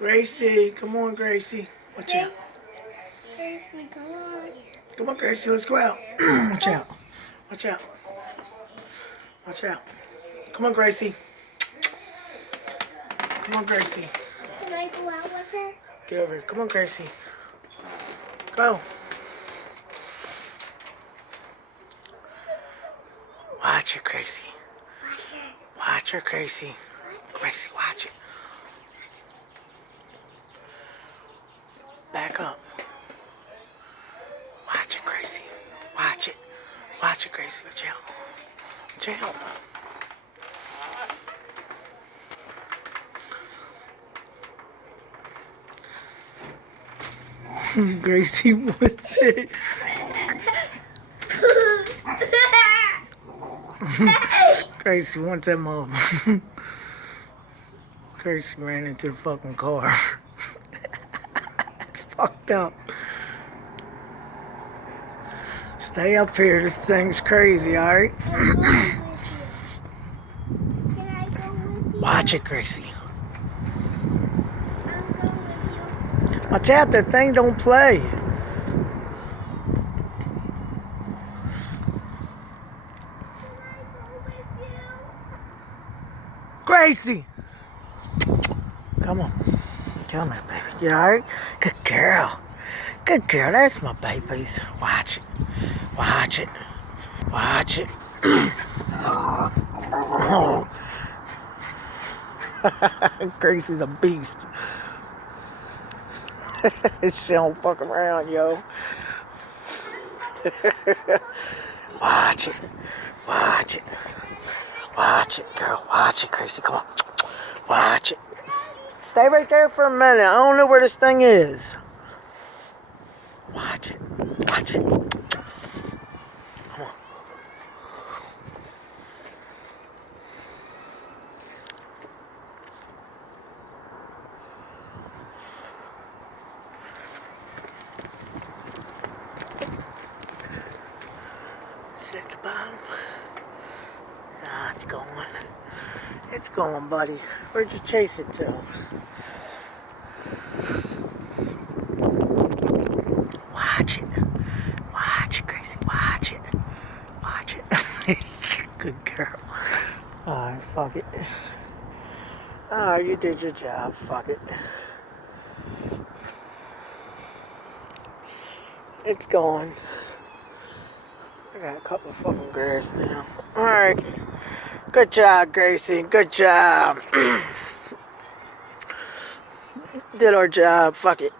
Gracie, come on, Gracie. Watch out. Gracie, come on. Come on, Gracie, let's go out. Watch out. Watch out. Watch out. Come on, Gracie. Come on, Gracie. Can I go out with her? Get over here. Come on, Gracie. Go. Watch it, Gracie. Watch her, Gracie. Gracie, watch it. Back up. Watch it, Gracie. Watch it. Watch it, Gracie. Watch out. Watch out. Gracie wants it. Gracie wants that mom. Gracie ran into the fucking car. It's fucked up. Stay up here. This thing's crazy, alright? Watch it, Gracie. Watch out, that thing don't play. Gracie! Come on. Come here, baby. You alright? Good girl. Good girl. That's my babies. Watch it. Watch it. Watch it. Oh. Gracie's a beast. She don't fuck around, yo. Watch it. Watch it. Watch it, girl. Watch it, Gracie. Come on. Watch it. Stay right there for a minute. I don't know where this thing is. Watch it. Watch it. Come on. Sit at the bottom. Nah, it's going. It's going, buddy. Where'd you chase it to? Watch it. Watch it, Gracie. Watch it. Watch it. Good girl. Alright, fuck it. Alright, you did your job. Fuck it. It's going. I got a couple of fucking grass now. Alright. Good job, Gracie. Good job. Did our job. Fuck it.